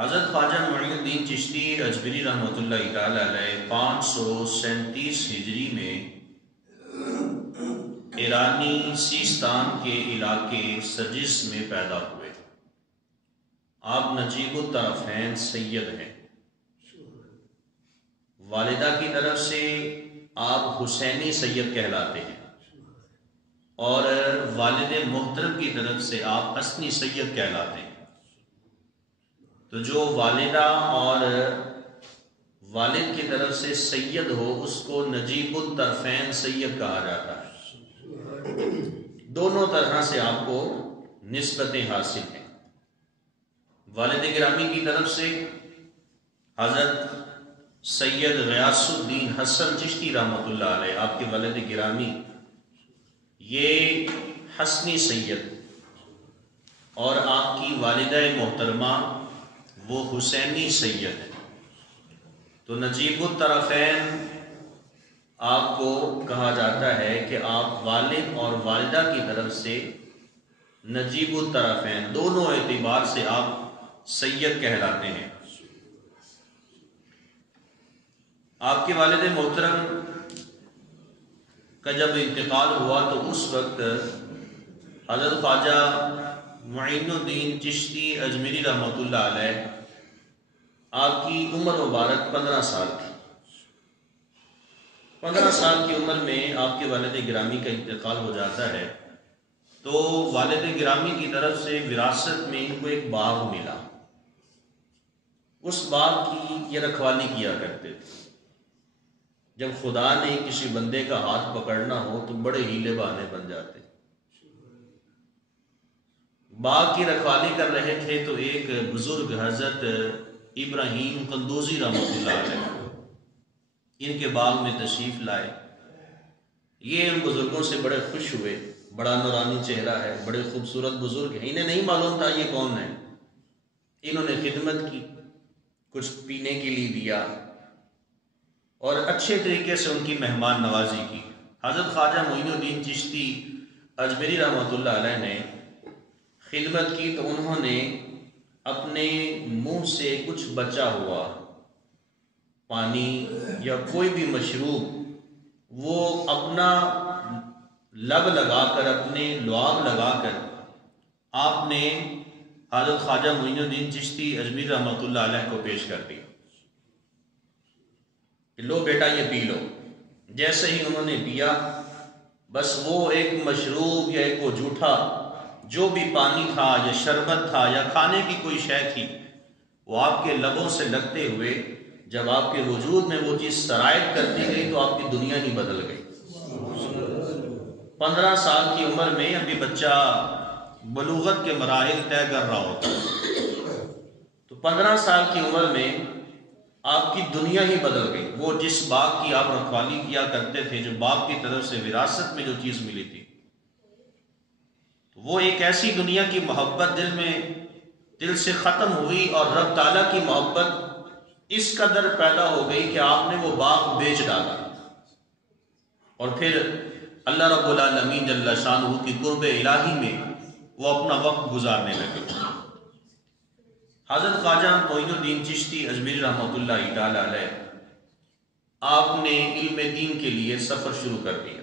حضرت خواجہ معین الدین چشتی اجمیری رحمۃ اللہ تعالی علیہ 537 ہجری میں ایرانی سیستان کے علاقے سجس میں پیدا ہوئے۔ آپ نجیب الطرفین سید ہیں۔ والدہ کی طرف سے آپ حسینی سید کہلاتے ہیں اور والد محترم کی طرف سے آپ حسنی سید کہلاتے ہیں۔ تو جو والدہ اور والد کی طرف سے سید ہو اس کو نجیب الطرفین سید کہا جاتا ہے۔ دونوں طرح سے آپ کو نسبتیں حاصل ہیں۔ والد گرامی کی طرف سے حضرت سید غیاث الدین حسن چشتی رحمۃ اللہ علیہ، آپ کے والد گرامی یہ حسنی سید، اور آپ کی والدہ محترمہ وہ حسینی سید ہے۔ تو نجیب الطرفین آپ کو کہا جاتا ہے کہ آپ والد اور والدہ کی طرف سے نجیب الطرفین، دونوں اعتبار سے آپ سید کہلاتے ہیں۔ آپ کے والد محترم کا جب انتقال ہوا تو اس وقت حضرت خواجہ معین الدین چشتی اجمیری رحمۃ اللہ علیہ آپ کی عمر مبارک 15 سال تھی۔ 15 سال کی عمر میں آپ کے والد گرامی کا انتقال ہو جاتا ہے تو والد گرامی کی طرف سے وراثت میں ان کو ایک باغ ملا۔ اس باغ کی یہ رکھوالی کیا کرتے تھے۔ جب خدا نے کسی بندے کا ہاتھ پکڑنا ہو تو بڑے ہیلے بہانے بن جاتے۔ باغ کی رکھوالی کر رہے تھے تو ایک بزرگ حضرت ابراہیم قندوزی رحمۃ اللہ علیہ ان کے باغ میں تشریف لائے۔ یہ ان بزرگوں سے بڑے خوش ہوئے، بڑا نورانی چہرہ ہے، بڑے خوبصورت بزرگ ہیں۔ انہیں نہیں معلوم تھا یہ کون ہے۔ انہوں نے خدمت کی، کچھ پینے کے لیے دیا اور اچھے طریقے سے ان کی مہمان نوازی کی۔ حضرت خواجہ معین الدین چشتی اجمیری رحمۃ اللہ علیہ نے خدمت کی تو انہوں نے اپنے منہ سے کچھ بچا ہوا پانی یا کوئی بھی مشروب وہ اپنا لب لگا کر، اپنے لعاب لگا کر آپ نے حضرت خواجہ معین الدین چشتی اجمیری رحمۃ اللہ علیہ کو پیش کر دیا کہ لو بیٹا یہ پی لو۔ جیسے ہی انہوں نے پیا بس وہ ایک مشروب یا ایک وہ جھوٹا جو بھی پانی تھا یا شربت تھا یا کھانے کی کوئی شے تھی وہ آپ کے لبوں سے لگتے ہوئے جب آپ کے وجود میں وہ چیز سرایت کرتی گئی تو آپ کی دنیا ہی بدل گئی۔ 15 سال کی عمر میں ابھی بچہ بلوغت کے مراحل طے کر رہا ہوتا ہے تو 15 سال کی عمر میں آپ کی دنیا ہی بدل گئی۔ وہ جس باغ کی آپ رکھوالی کیا کرتے تھے، جو باغ کی طرف سے وراثت میں جو چیز ملی تھی، وہ ایک ایسی دنیا کی محبت دل سے ختم ہوئی اور رب تعالیٰ کی محبت اس قدر پیدا ہو گئی کہ آپ نے وہ باغ بیچ ڈالا اور پھر اللہ رب العالمین جل شانہ کی قرب الہی میں وہ اپنا وقت گزارنے لگے۔ حضرت خواجہ معین الدین چشتی اجمیری رحمۃ اللہ تعالی علیہ آپ نے علم دین کے لیے سفر شروع کر دیا۔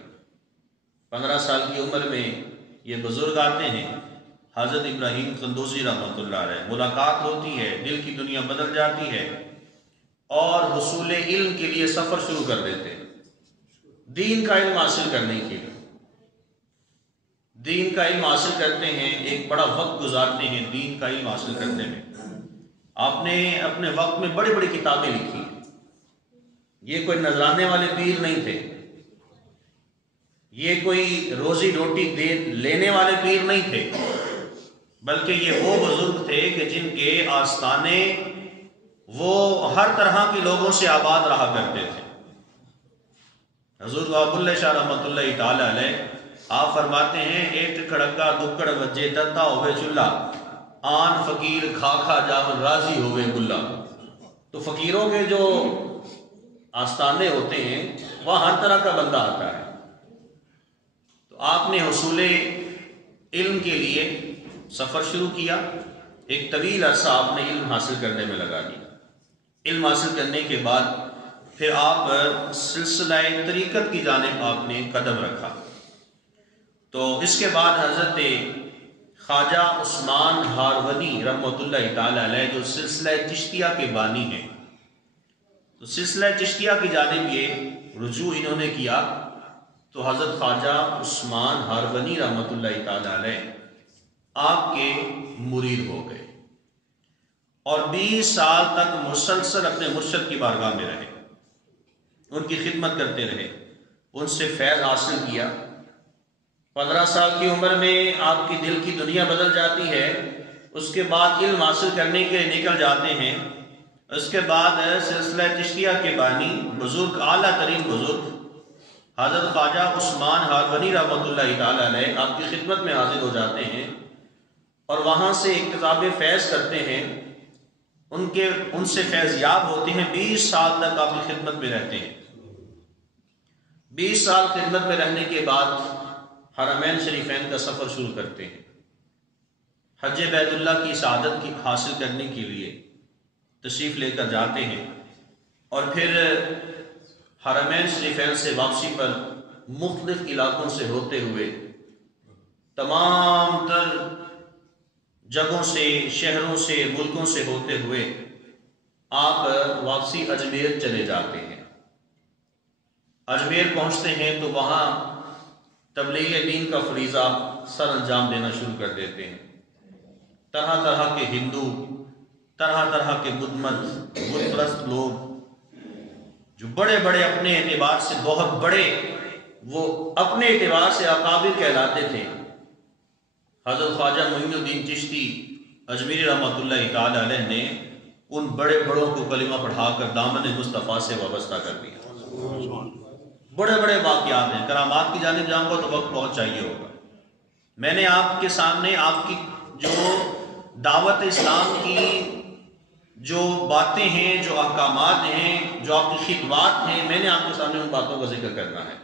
15 سال کی عمر میں یہ بزرگ آتے ہیں، حضرت ابراہیم قندوزی رحمۃ اللہ علیہ، ملاقات ہوتی ہے، دل کی دنیا بدل جاتی ہے اور حصول علم کے لیے سفر شروع کر دیتے ہیں۔ دین کا علم حاصل کرنے کے لیے دین کا علم حاصل کرتے ہیں، ایک بڑا وقت گزارتے ہیں دین کا علم حاصل کرنے میں۔ آپ نے اپنے وقت میں بڑی بڑی کتابیں لکھی ہیں۔ یہ کوئی نذرانے والے پیر نہیں تھے، یہ کوئی روزی روٹی لینے والے پیر نہیں تھے، بلکہ یہ وہ بزرگ تھے کہ جن کے آستانے وہ ہر طرح کے لوگوں سے آباد رہا کرتے تھے۔ حضور باب اللہ شاہ رحمۃ اللہ تعالی علیہ آپ فرماتے ہیں، ایک کھڑکا دکڑ وجے دتا ہوئے چولہا، آن فقیر کھا کھا جاون راضی ہوئے گلا۔ تو فقیروں کے جو آستانے ہوتے ہیں وہاں ہر طرح کا بندہ آتا ہے۔ تو آپ نے حصول علم کے لیے سفر شروع کیا ایک طویل عرصہ آپ نے علم حاصل کرنے میں لگا دیا۔ علم حاصل کرنے کے بعد پھر آپ سلسلہ طریقت کی جانب آپ نے قدم رکھا۔ تو اس کے بعد حضرت خواجہ عثمان ہارونی رحمۃ اللہ تعالی علیہ جو سلسلہ چشتیہ کے بانی ہیں، تو سلسلہ چشتیہ کی جانب یہ رجوع انہوں نے کیا، تو حضرت خواجہ عثمان ہارونی رحمۃ اللہ تعالی علیہ آپ کے مرید ہو گئے اور 20 سال تک مسلسل اپنے مرشد کی بارگاہ میں رہے، ان کی خدمت کرتے رہے، ان سے فیض حاصل کیا۔ 15 سال کی عمر میں آپ کی دل کی دنیا بدل جاتی ہے، اس کے بعد علم حاصل کرنے کے لیے نکل جاتے ہیں۔ اس کے بعد سلسلہ چشتیہ کے بانی بزرگ، اعلیٰ ترین بزرگ حضرت خواجہ عثمان ہارونی رحمۃ اللہ تعالی علیہ آپ کی خدمت میں حاضر ہو جاتے ہیں اور وہاں سے اکتساب فیض کرتے ہیں، ان سے فیض یاب ہوتے ہیں۔ 20 سال تک آپ کی خدمت میں رہتے ہیں۔ 20 سال خدمت میں رہنے کے بعد حرمین شریفین کا سفر شروع کرتے ہیں، حج بیت اللہ کی سعادت کی حاصل کرنے کے لیے تشریف لے کر جاتے ہیں، اور پھر حرمین شریفین سے واپسی پر مختلف علاقوں سے ہوتے ہوئے، تمام تر جگہوں سے، شہروں سے، ملکوں سے ہوتے ہوئے آپ واپسی اجمیر چلے جاتے ہیں۔ اجمیر پہنچتے ہیں تو وہاں تبلیغ دین کا فریضہ سر انجام دینا شروع کر دیتے ہیں۔ طرح طرح کے ہندو، طرح طرح کے بت پرست لوگ جو بڑے بڑے اپنے اعتبار سے بہت بڑے، وہ اپنے اعتبار سے اکابر کہلاتے تھے، حضرت خواجہ معین الدین چشتی اجمیری رحمۃ اللہ تعالی علیہ نے ان بڑے بڑوں کو کلمہ پڑھا کر دامن مصطفیٰ سے وابستہ کر دیا۔ بڑے بڑے واقعات ہیں، کرامات کی جانب جاؤں گا تو وقت بہت چاہیے ہوگا۔ میں نے آپ کے سامنے آپ کی جو دعوت اسلام کی جو باتیں ہیں، جو احکامات ہیں، جو آپ کی خدمات ہیں، میں نے آپ کے سامنے ان باتوں کا ذکر کرنا ہے۔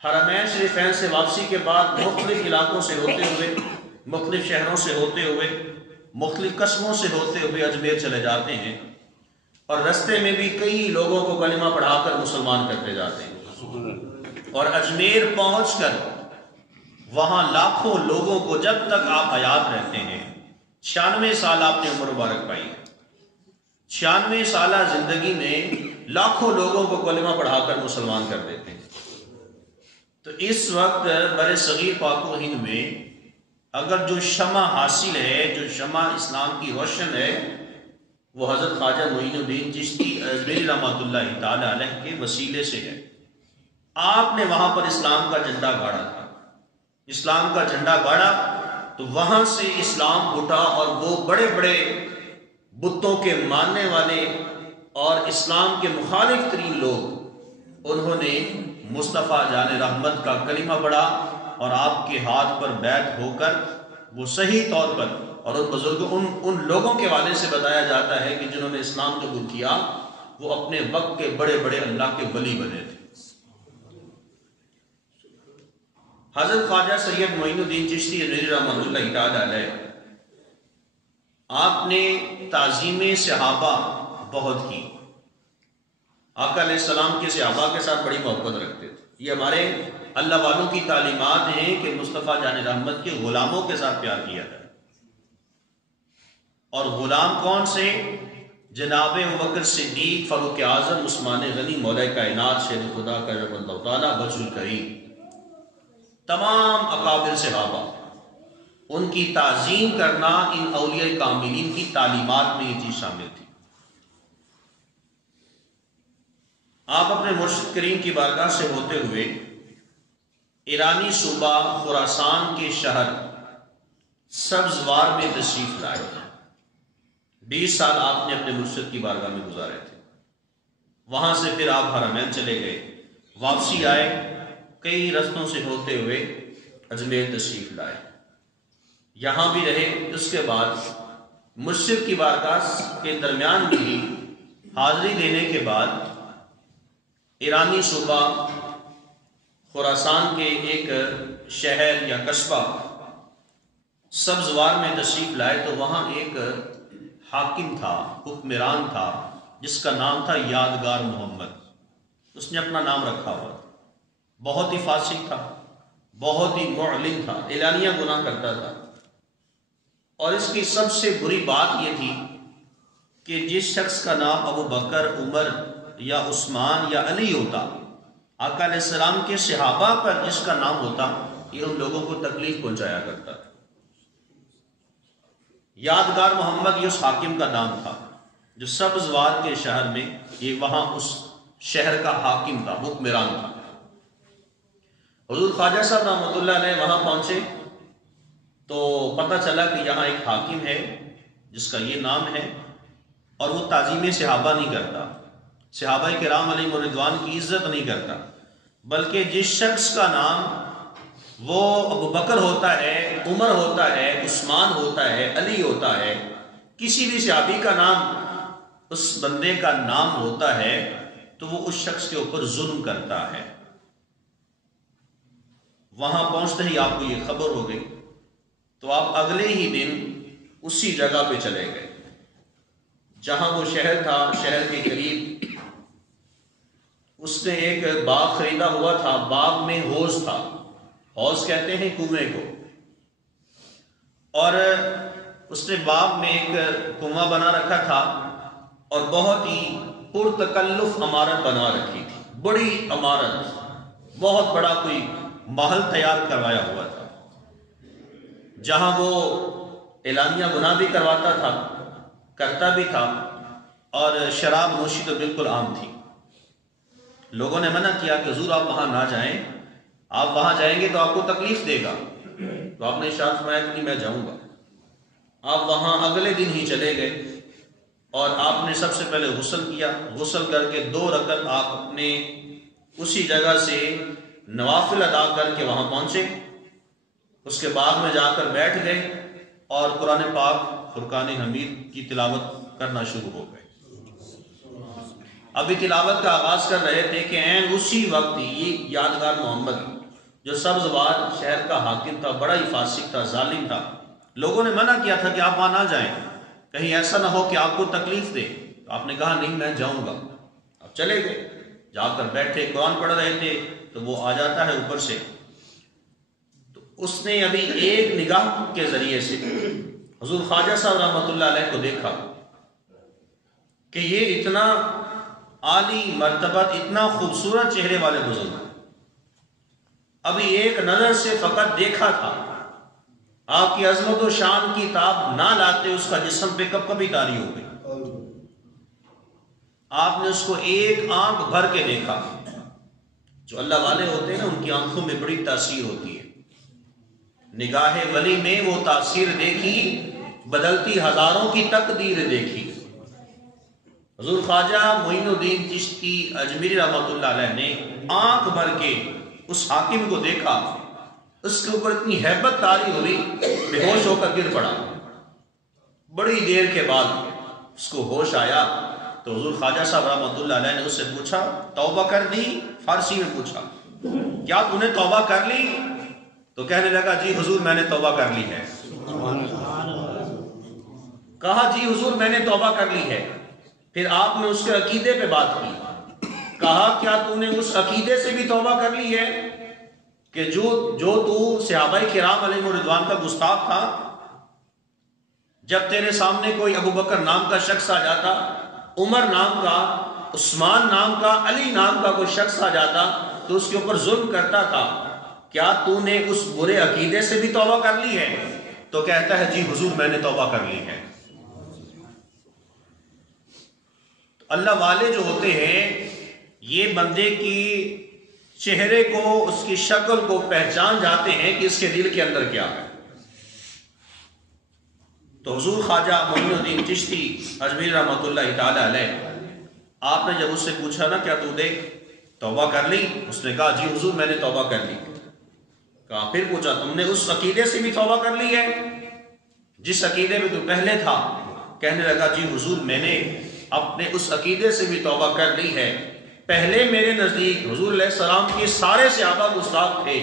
حرمین شریفین سے واپسی کے بعد مختلف علاقوں سے ہوتے ہوئے، مختلف شہروں سے ہوتے ہوئے، مختلف قصبوں سے ہوتے ہوئے اجمیر چلے جاتے ہیں، اور رستے میں بھی کئی لوگوں کو کلمہ پڑھا کر مسلمان کرتے جاتے ہیں، اور اجمیر پہنچ کر وہاں لاکھوں لوگوں کو، جب تک آپ حیات رہتے ہیں، 96 سال آپ نے عمر مبارک پائی ہے، 96 سالہ زندگی میں لاکھوں لوگوں کو کلمہ پڑھا کر مسلمان کر دیتے ہیں۔ تو اس وقت بر صغیر پاک و ہند میں اگر جو شمع حاصل ہے، جو شمع اسلام کی روشن ہے، وہ حضرت خواجہ معین الدین چشتی اجمیری رحمۃ اللہ تعالی علیہ کے وسیلے سے ہے۔ آپ نے وہاں پر اسلام کا جھنڈا گاڑا تھا، اسلام کا جھنڈا گاڑا تو وہاں سے اسلام اٹھا، اور وہ بڑے بڑے بتوں کے ماننے والے اور اسلام کے مخالف ترین لوگ، انہوں نے مصطفیٰ جان رحمت کا کلمہ پڑھا، اور آپ کے ہاتھ پر بیعت ہو کر وہ صحیح طور پر، اور ان بزرگوں ان لوگوں کے والے سے بتایا جاتا ہے کہ جنہوں نے اسلام قبول کیا، وہ اپنے وقت کے بڑے بڑے اللہ کے ولی بنے تھے۔ حضرت خواجہ سید معین الدین چشتی اجمیری رحمۃ اللہ تعالی علیہ، آپ نے تعظیم صحابہ بہت کی، آقا علیہ السلام کے صحابہ کے ساتھ بڑی محبت رکھتے تھے۔ یہ ہمارے اللہ والوں کی تعلیمات ہیں کہ مصطفیٰ جان رحمت کے غلاموں کے ساتھ پیار کیا جائے، اور غلام کون سے؟ جناب ابوبکر صدیق، فاروق اعظم، عثمان غنی، مولا کائنات، شیر خدا کرم اللہ تعالیٰ، وجہ الکریم، تمام اکابر صحابہ، ان کی تعظیم کرنا ان اولیاء کاملین کی تعلیمات میں یہ چیز شامل تھی۔ آپ اپنے مرشد کریم کی بارگاہ سے ہوتے ہوئے ایرانی صوبہ خراسان کے شہر سبزوار میں تشریف لائے۔ 20 سال آپ نے اپنے مرشد کی بارگاہ میں گزارے تھے۔ وہاں سے پھر آپ حرمین چلے گئے، واپسی آئے، کئی رستوں سے ہوتے ہوئے اجمیر تشریف لائے، یہاں بھی رہے۔ اس کے بعد مرشد کی بارگاہ کے درمیان بھی حاضری دینے کے بعد ایرانی صوبہ خراسان کے ایک شہر یا قصبہ سبزوار میں تشریف لائے تو وہاں ایک حاکم تھا، حکمران تھا، جس کا نام تھا یادگار محمد۔ اس نے اپنا نام رکھا ہوا تھا، بہت ہی فاسق تھا، بہت ہی معلن تھا، اعلانیہ گناہ کرتا تھا۔ اور اس کی سب سے بری بات یہ تھی کہ جس شخص کا نام ابو بکر، عمر یا عثمان یا علی ہوتا، آقا علیہ السلام کے صحابہ پر جس کا نام ہوتا، یہ ان لوگوں کو تکلیف پہنچایا کرتا تھا۔ یادگار محمد یہ اس حاکم کا نام تھا جو سبزوار کے شہر میں، یہ وہاں اس شہر کا حاکم تھا، حکمران تھا۔ حضور خواجہ صاحب رحمۃ اللہ علیہ وہاں پہنچے تو پتہ چلا کہ یہاں ایک حاکم ہے جس کا یہ نام ہے، اور وہ تعظیم صحابہ نہیں کرتا، صحابہ کرام علیہم رضوان کی عزت نہیں کرتا، بلکہ جس شخص کا نام وہ ابو بکر ہوتا ہے، عمر ہوتا ہے، عثمان ہوتا ہے، علی ہوتا ہے، کسی بھی صحابی کا نام اس بندے کا نام ہوتا ہے تو وہ اس شخص کے اوپر ظلم کرتا ہے۔ وہاں پہنچتے ہی آپ کو یہ خبر ہو گئی تو آپ اگلے ہی دن اسی جگہ پہ چلے گئے جہاں وہ شہر تھا، شہر کے قریب اس نے ایک باغ خریدا ہوا تھا، باغ میں حوض تھا، حوض کہتے ہیں کنویں کو، اور اس نے باغ میں ایک کنواں بنا رکھا تھا اور بہت ہی پرتکلف عمارت بنا رکھی تھی، بڑی عمارت، بہت بڑا کوئی محل تیار کروایا ہوا تھا، جہاں وہ اعلانیہ گناہ بھی کرواتا تھا، کرتا بھی تھا، اور شراب نوشی تو بالکل عام تھی۔ لوگوں نے منع کیا کہ حضور آپ وہاں نہ جائیں، آپ وہاں جائیں گے تو آپ کو تکلیف دے گا، تو آپ نے ارشاد فرمایا کہ میں جاؤں گا۔ آپ وہاں اگلے دن ہی چلے گئے اور آپ نے سب سے پہلے غسل کیا، غسل کر کے 2 رکعت آپ اپنے اسی جگہ سے نوافل ادا کر کے وہاں پہنچے، اس کے بعد میں جا کر بیٹھ گئے اور قرآن پاک فرقان حمید کی تلاوت کرنا شروع ہو گئے۔ ابھی تلاوت کا آغاز کر رہے تھے کہ عین اسی وقت یہ یادگار محمد جو سبزوار شہر کا حاکم تھا، بڑا ہی فاسق تھا، ظالم تھا، لوگوں نے منع کیا تھا کہ آپ وہاں نہ جائیں، کہیں ایسا نہ ہو کہ آپ کو تکلیف دے، تو آپ نے کہا نہیں میں جاؤں گا۔ آپ چلے گئے، جا کر بیٹھے، قرآن پڑھ رہے تھے تو وہ آ جاتا ہے اوپر سے، تو اس نے ابھی ایک نگاہ کے ذریعے سے حضور خواجہ صاحب رحمۃ اللہ علیہ کو دیکھا کہ یہ اتنا عالی مرتبت، اتنا خوبصورت چہرے والے بزرگ، ابھی ایک نظر سے فقط دیکھا تھا، آپ کی عظمت و شان کی تاب نہ لاتے اس کا جسم پہ کب کبھی طاری ہو گئی۔ آپ نے اس کو ایک آنکھ بھر کے دیکھا، جو اللہ والے ہوتے ہیں نا ان کی آنکھوں میں بڑی تاثیر ہوتی ہے، نگاہ ولی میں وہ تاثیر دیکھی، بدلتی ہزاروں کی تقدیر دیکھی۔ حضور خواجہ معین الدین چشتی اجمیری رحمۃ اللہ علیہ نے آنکھ بھر کے اس حاکم کو دیکھا، اس کے اوپر اتنی ہیبت طاری ہوئی، بے ہوش ہو کر گر پڑا۔ بڑی دیر کے بعد اس کو ہوش آیا تو حضور خواجہ صاحب رحمۃ اللہ علیہ نے اس سے پوچھا توبہ کر دی؟ فارسی میں پوچھا، کیا تو نے توبہ کر لی؟ تو کہنے لگا جی حضور میں نے توبہ کر لی ہے۔ کہا جی حضور میں نے توبہ کر لی ہے۔ پھر آپ نے اس کے عقیدے پہ بات کی، کہا کیا تو نے اس عقیدے سے بھی توبہ کر لی ہے کہ جو تو صحابہ کرام علیہم رضوان کا گستاخ تھا، جب تیرے سامنے کوئی ابو بکر نام کا شخص آ جاتا، عمر نام کا، عثمان نام کا، علی نام کا کوئی شخص آ جاتا تو اس کے اوپر ظلم کرتا تھا، کیا تو نے اس برے عقیدے سے بھی توبہ کر لی ہے؟ تو کہتا ہے جی حضور میں نے توبہ کر لی ہے۔ اللہ والے جو ہوتے ہیں یہ بندے کی چہرے کو، اس کی شکل کو پہچان جاتے ہیں کہ اس کے دل کے اندر کیا ہے۔ تو حضور خواجہ معین الدین چشتی اجمیری رحمۃ اللہ تعالی علیہ، آپ نے جب اس سے پوچھا نا کیا تو دیکھ توبہ کر لی؟ اس نے کہا جی حضور میں نے توبہ کر لی۔ کہا پھر پوچھا تم نے اس عقیدے سے بھی توبہ کر لی ہے جس عقیدے میں تو پہلے تھا؟ کہنے لگا جی حضور میں نے اپنے اس عقیدے سے بھی توبہ کر لی ہے۔ پہلے میرے نزدیک حضور علیہ السلام کے سارے صحابہ گستاخ تھے،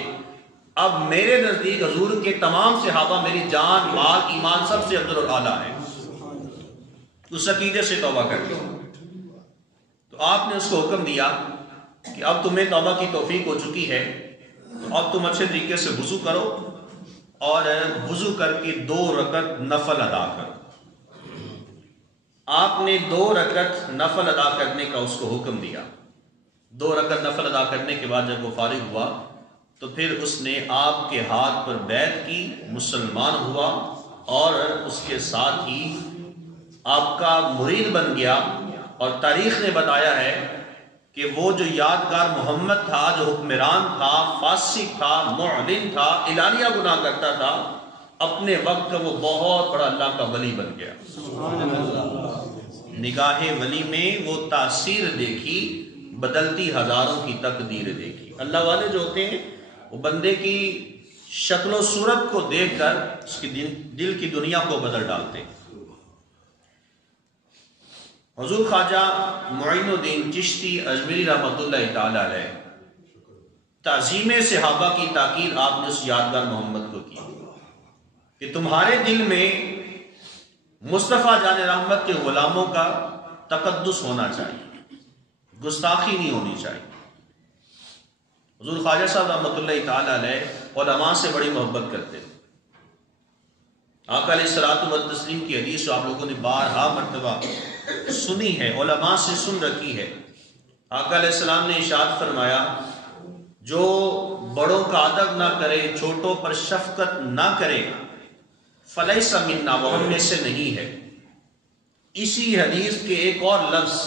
اب میرے نزدیک حضور کے تمام صحابہ میری جان، مال، ایمان سب سے افضل اور اعلیٰ ہیں. اس عقیدے سے توبہ کر لو. تو آپ نے اس کو حکم دیا کہ اب تمہیں توبہ کی توفیق ہو چکی ہے، تو اب تم اچھے طریقے سے وضو کرو اور وضو کر کے 2 رکعت نفل ادا کرو. آپ نے 2 رکعت نفل ادا کرنے کا اس کو حکم دیا. 2 رکعت نفل ادا کرنے کے بعد جب وہ فارغ ہوا تو پھر اس نے آپ کے ہاتھ پر بیعت کی، مسلمان ہوا اور اس کے ساتھ ہی آپ کا مرید بن گیا. اور تاریخ نے بتایا ہے کہ وہ جو یادگار محمد تھا، جو حکمران تھا، فاسق تھا، معلن تھا، اعلانیہ گناہ کرتا تھا، اپنے وقت کا وہ بہت بڑا اللہ کا ولی بن گیا. نگاہ ولی میں وہ تاثیر دیکھی، بدلتی ہزاروں کی تقدیر دیکھی. اللہ والے جو ہوتے ہیں وہ بندے کی شکل و صورت کو دیکھ کر اس کی دل کی دنیا کو بدل ڈالتے ہیں. حضور خواجہ معین الدین چشتی اجمیری رحمۃ اللہ تعالی علیہ تعظیم صحابہ کی تاکید آپ نے اس یادگار محمد کو کی کہ تمہارے دل میں مصطفیٰ جان رحمت کے غلاموں کا تقدس ہونا چاہیے، گستاخی نہیں ہونی چاہیے. حضور خواجہ صاحب رحمۃ اللہ تعالی علیہ علماء سے بڑی محبت کرتے تھے. آقا علیہ الصلوۃ والتسلیم کی حدیث آپ لوگوں نے بارہا مرتبہ سنی ہے، علماء سے سن رکھی ہے. آقا علیہ السلام نے ارشاد فرمایا جو بڑوں کا ادب نہ کرے، چھوٹوں پر شفقت نہ کرے، فلیس منا، وہ ہم میں سے نہیں ہے. اسی حدیث کے ایک اور لفظ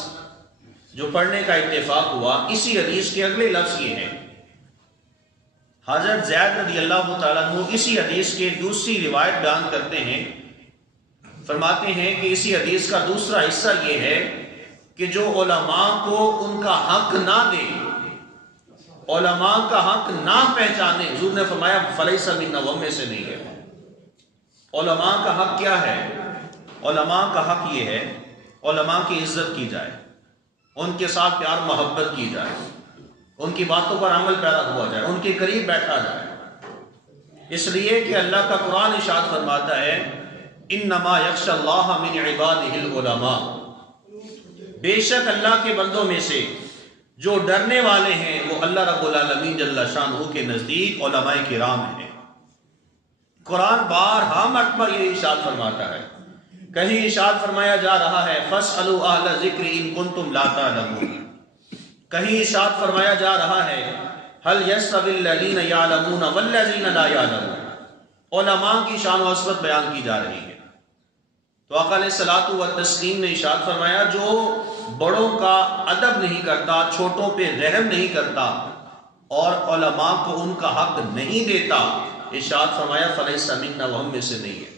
جو پڑھنے کا اتفاق ہوا، اسی حدیث کے اگلے لفظ یہ ہیں. حضرت زید رضی اللہ تعالیٰ عنہ اسی حدیث کے دوسری روایت بیان کرتے ہیں، فرماتے ہیں کہ اسی حدیث کا دوسرا حصہ یہ ہے کہ جو علماء کو ان کا حق نہ دے، علماء کا حق نہ پہچانے، حضور نے فرمایا فلیس منا، وہ میں سے نہیں ہے. علماء کا حق کیا ہے؟ علماء کا حق یہ ہے علماء کی عزت کی جائے، ان کے ساتھ پیار محبت کی جائے، ان کی باتوں پر عمل پیدا ہوا جائے، ان کے قریب بیٹھا جائے. اس لیے کہ اللہ کا قرآن ارشاد فرماتا ہے انما یخشی اللہ من عبادہ العلماء، بے شک اللہ کے بندوں میں سے جو ڈرنے والے ہیں وہ اللہ رب العالمین جل شانہ کے نزدیک علماء کرام ہیں. قرآن بارہا مرتبہ یہ ارشاد فرماتا ہے. کہیں ارشاد فرمایا جا رہا ہے فاسألوا اہل الذکر ان کنتم لا تعلمون، کہیں ارشاد فرمایا جا رہا ہے هل يستوي الذین یعلمون والذین لا یعلمون. علماء کی شان و عظمت بیان کی جا رہی ہے. تو آقا علیہ الصلوۃ والتسلیم نے ارشاد فرمایا جو بڑوں کا ادب نہیں کرتا، چھوٹوں پہ رحم نہیں کرتا اور علماء کو ان کا حق نہیں دیتا، ارشاد فرمایا فلیس منا، وہ ہم میں سے نہیں ہے.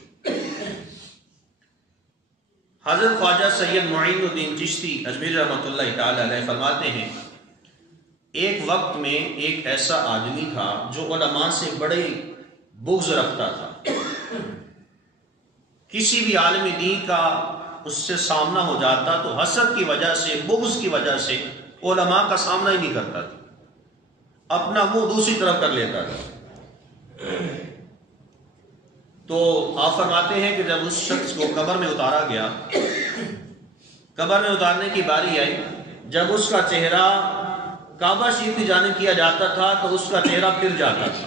حضرت خواجہ سید معین الدین چشتی اجمیری رحمۃ اللہ تعالی علیہ فرماتے ہیں ایک وقت میں ایک ایسا آدمی تھا جو علماء سے بڑے بغض رکھتا تھا. کسی بھی عالم دین کا اس سے سامنا ہو جاتا تو حسد کی وجہ سے، بغض کی وجہ سے علماء کا سامنا ہی نہیں کرتا تھا، اپنا منہ دوسری طرف کر لیتا تھا. تو آپ فرماتے ہیں کہ جب اس شخص کو قبر میں اتارا گیا، قبر میں اتارنے کی باری آئی، جب اس کا چہرہ کعبہ شریف کی جانب کیا جاتا تھا تو اس کا چہرہ پھر جاتا تھا.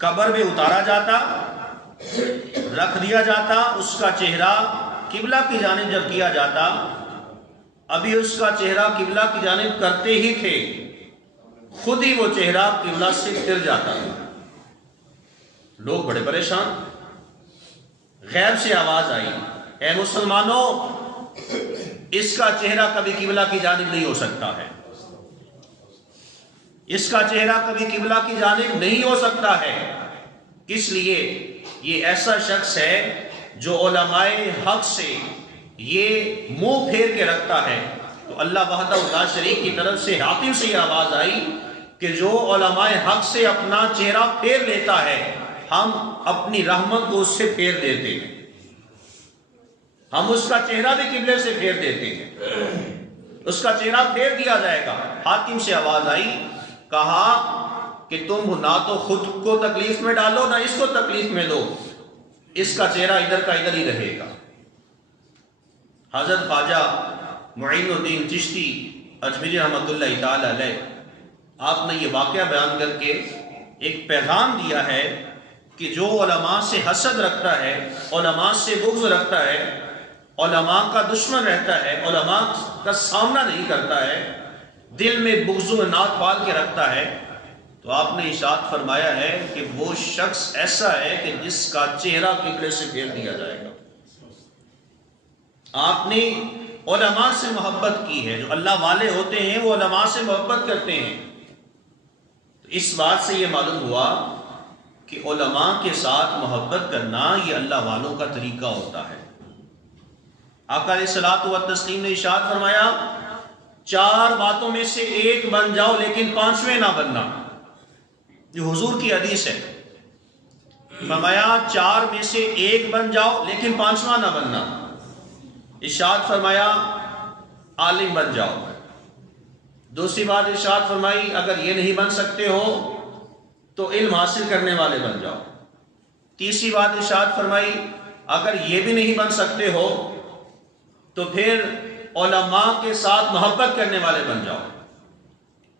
قبر میں اتارا جاتا، رکھ دیا جاتا، اس کا چہرہ قبلہ کی جانب جب کیا جاتا، ابھی اس کا چہرہ قبلہ کی جانب کرتے ہی تھے، خود ہی وہ چہرہ قبلہ سے پھر جاتا تھا. لوگ بڑے پریشان. غیب سے آواز آئی اے مسلمانوں، اس کا چہرہ کبھی قبلہ کی جانب نہیں ہو سکتا ہے، اس کا چہرہ کبھی قبلہ کی جانب نہیں ہو سکتا ہے. اس لیے یہ ایسا شخص ہے جو علماء حق سے یہ منہ پھیر کے رکھتا ہے. تو اللہ وحدہ لا شریک کی طرف سے حاکم سے یہ آواز آئی کہ جو علماء حق سے اپنا چہرہ پھیر لیتا ہے، ہم اپنی رحمت کو اس سے پھیر دیتے ہیں، ہم اس کا چہرہ بھی قبلے سے پھیر دیتے ہیں، اس کا چہرہ پھیر دیا جائے گا. حاتم سے آواز آئی، کہا کہ تم نہ تو خود کو تکلیف میں ڈالو نہ اس کو تکلیف میں دو، اس کا چہرہ ادھر کا ادھر ہی رہے گا۔ حضرت خواجہ معین الدین چشتی اجمیری رحمۃ اللہ تعالی علیہ، آپ نے یہ واقعہ بیان کر کے ایک پیغام دیا ہے کہ جو علماء سے حسد رکھتا ہے، علماء سے بغض رکھتا ہے، علماء کا دشمن رہتا ہے، علماء کا سامنا نہیں کرتا ہے، دل میں بغض و عناد پال کے رکھتا ہے، تو آپ نے ارشاد فرمایا ہے کہ وہ شخص ایسا ہے کہ جس کا چہرہ قبلے سے پھیر دیا جائے گا۔ آپ نے علماء سے محبت کی ہے، جو اللہ والے ہوتے ہیں وہ علماء سے محبت کرتے ہیں۔ تو اس بات سے یہ معلوم ہوا کہ علماء کے ساتھ محبت کرنا یہ اللہ والوں کا طریقہ ہوتا ہے۔ آقا علیہ الصلوۃ والتسلیم نے ارشاد فرمایا 4 باتوں میں سے ایک بن جاؤ لیکن 5ویں نہ بننا۔ یہ حضور کی حدیث ہے، فرمایا 4 میں سے ایک بن جاؤ لیکن 5واں نہ بننا۔ ارشاد فرمایا عالم بن جاؤ۔ دوسری بات ارشاد فرمائی اگر یہ نہیں بن سکتے ہو تو علم حاصل کرنے والے بن جاؤ۔ تیسری بات ارشاد فرمائی اگر یہ بھی نہیں بن سکتے ہو تو پھر علماء کے ساتھ محبت کرنے والے بن جاؤ۔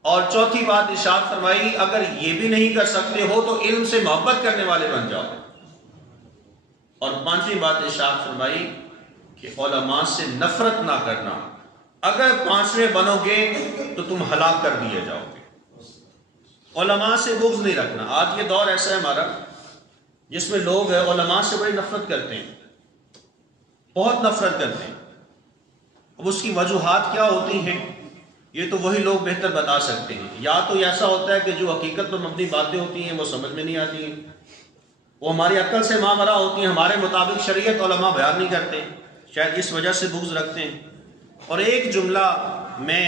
اور چوتھی بات ارشاد فرمائی اگر یہ بھی نہیں کر سکتے ہو تو علم سے محبت کرنے والے بن جاؤ۔ اور 5ویں بات ارشاد فرمائی کہ علماء سے نفرت نہ کرنا، اگر 5ویں بنو گے تو تم ہلاک کر دیے جاؤ گے۔ علماء سے بغض نہیں رکھنا۔ آج یہ دور ایسا ہے ہمارا جس میں لوگ علماء سے بڑی نفرت کرتے ہیں، بہت نفرت کرتے ہیں۔ اب اس کی وجوہات کیا ہوتی ہیں یہ تو وہی لوگ بہتر بتا سکتے ہیں۔ یا تو ایسا ہوتا ہے کہ جو حقیقت پر مبنی باتیں ہوتی ہیں وہ سمجھ میں نہیں آتی ہیں، وہ ہماری عقل سے مامرا ہوتی ہیں، ہمارے مطابق شریعت علماء بیان نہیں کرتے، شاید اس وجہ سے بغض رکھتے ہیں۔ اور ایک جملہ میں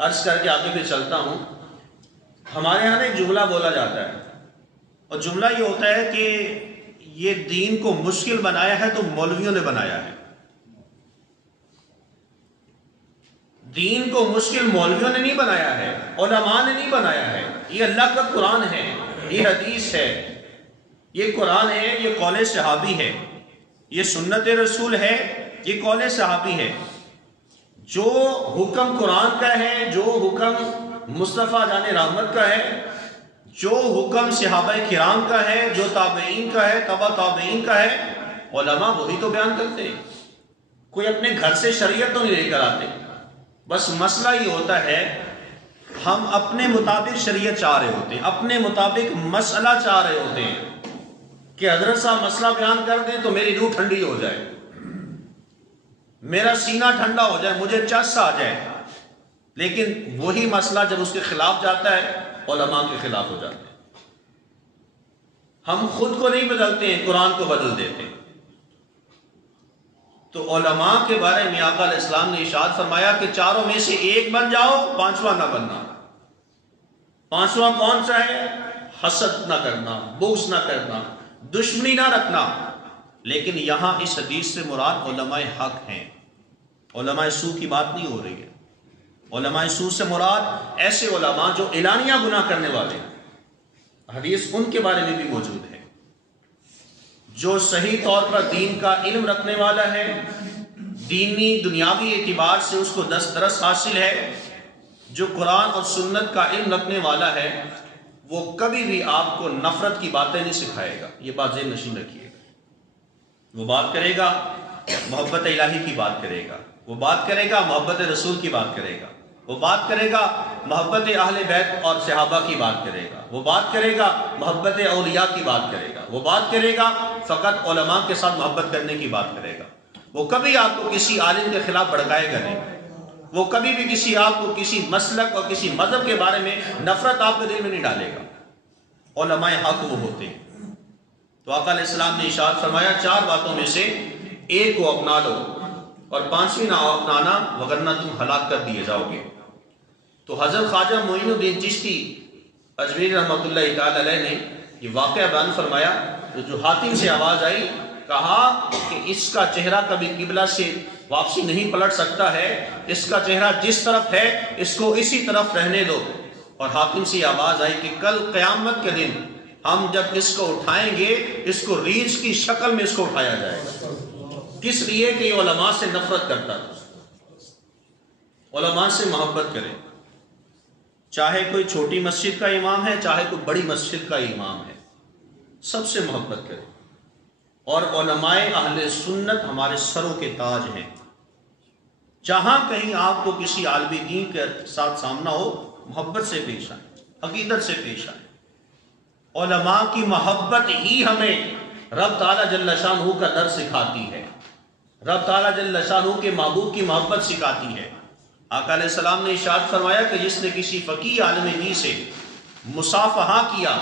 عرض کر کے آگے پہ چلتا ہوں۔ ہمارے یہاں ایک جملہ بولا جاتا ہے، اور جملہ یہ ہوتا ہے کہ یہ دین کو مشکل بنایا ہے تو مولویوں نے بنایا ہے۔ دین کو مشکل مولویوں نے نہیں بنایا ہے، علماء نے نہیں بنایا ہے۔ یہ اللہ کا قرآن ہے، یہ حدیث ہے، یہ قرآن ہے، یہ قول صحابی ہے، یہ سنت رسول ہے، یہ قول صحابی ہے۔ جو حکم قرآن کا ہے، جو حکم مصطفیٰ جان رحمت کا ہے، جو حکم صحابہ کرام کا ہے، جو تابعین کا ہے، تبع تابعین کا ہے، علماء وہی تو بیان کرتے ہیں۔ کوئی اپنے گھر سے شریعت تو نہیں لے کر آتے، بس مسئلہ یہ ہوتا ہے ہم اپنے مطابق شریعت چاہ رہے ہوتے ہیں، اپنے مطابق مسئلہ چاہ رہے ہوتے ہیں کہ حضرت صاحب مسئلہ بیان کر دیں تو میری روح ٹھنڈی ہو جائے، میرا سینہ ٹھنڈا ہو جائے، مجھے چس آ جائے۔ لیکن وہی مسئلہ جب اس کے خلاف جاتا ہے علماء کے خلاف ہو جاتے ہیں۔ ہم خود کو نہیں بدلتے ہیں، قرآن کو بدل دیتے ہیں۔ تو علماء کے بارے میں آقا علیہ السلام نے ارشاد فرمایا کہ 4 میں سے ایک بن جاؤ، 5واں نہ بننا۔ 5واں کون سا ہے؟ حسد نہ کرنا، بغض نہ کرنا، دشمنی نہ رکھنا۔ لیکن یہاں اس حدیث سے مراد علماء حق ہیں، علماء سو کی بات نہیں ہو رہی ہے۔ علماء سو سے مراد ایسے علماء جو اعلانیہ گناہ کرنے والے ہیں، حدیث ان کے بارے میں بھی موجود ہے۔ جو صحیح طور پر دین کا علم رکھنے والا ہے، دینی دنیاوی اعتبار سے اس کو دسترس حاصل ہے، جو قرآن اور سنت کا علم رکھنے والا ہے، وہ کبھی بھی آپ کو نفرت کی باتیں نہیں سکھائے گا۔ یہ بات ذہن نشین رکھیے گا۔ وہ بات کرے گا محبت الہی کی بات کرے گا، وہ بات کرے گا محبت رسول کی بات کرے گا، وہ بات کرے گا محبت اہل بیت اور صحابہ کی بات کرے گا، وہ بات کرے گا محبت اولیاء کی بات کرے گا، وہ بات کرے گا فقط علماء کے ساتھ محبت کرنے کی بات کرے گا۔ وہ کبھی آپ کو کسی عالم کے خلاف بھڑکائے گا نہیں، وہ کبھی بھی کسی آپ کو کسی مسلک اور کسی مذہب کے بارے میں نفرت آپ کے دل میں نہیں ڈالے گا۔ علماء حق وہ ہوتے ہیں۔ تو آقا علیہ السلام نے ارشاد فرمایا 4 باتوں میں سے ایک کو اپنا لو اور 5ویں نہ اپنانا وگرنہ تم ہلاک کر دیے جاؤ گے۔ تو حضرت خواجہ معین الدین چشتی اجمیری رحمۃ اللہ تعالی علیہ نے یہ واقعہ بیان فرمایا، جو حاتم سے آواز آئی، کہا کہ اس کا چہرہ کبھی قبلہ سے واپسی نہیں پلٹ سکتا ہے، اس کا چہرہ جس طرف ہے اس کو اسی طرف رہنے دو۔ اور حاکم سے آواز آئی کہ کل قیامت کے دن ہم جب اس کو اٹھائیں گے اس کو ریچھ کی شکل میں اس کو اٹھایا جائے گا. کس لیے کہ یہ علماء سے نفرت کرتا تھا. علماء سے محبت کرے، چاہے کوئی چھوٹی مسجد کا امام ہے چاہے کوئی بڑی مسجد کا امام ہے، سب سے محبت کرے. اور علماء اہل سنت ہمارے سروں کے تاج ہیں. جہاں کہیں آپ کو کسی عالم دین کے ساتھ سامنا ہو محبت سے پیش آئیں، عقیدت سے پیش آئیں. علماء کی محبت ہی ہمیں رب تعالیٰ جل شانہ کا در سکھاتی ہے، رب تعالیٰ جل شانہ کے محبوب کی محبت سکھاتی ہے. آقا علیہ السلام نے ارشاد فرمایا کہ جس نے کسی فقیہ عالم دین سے مصافحہ کیا،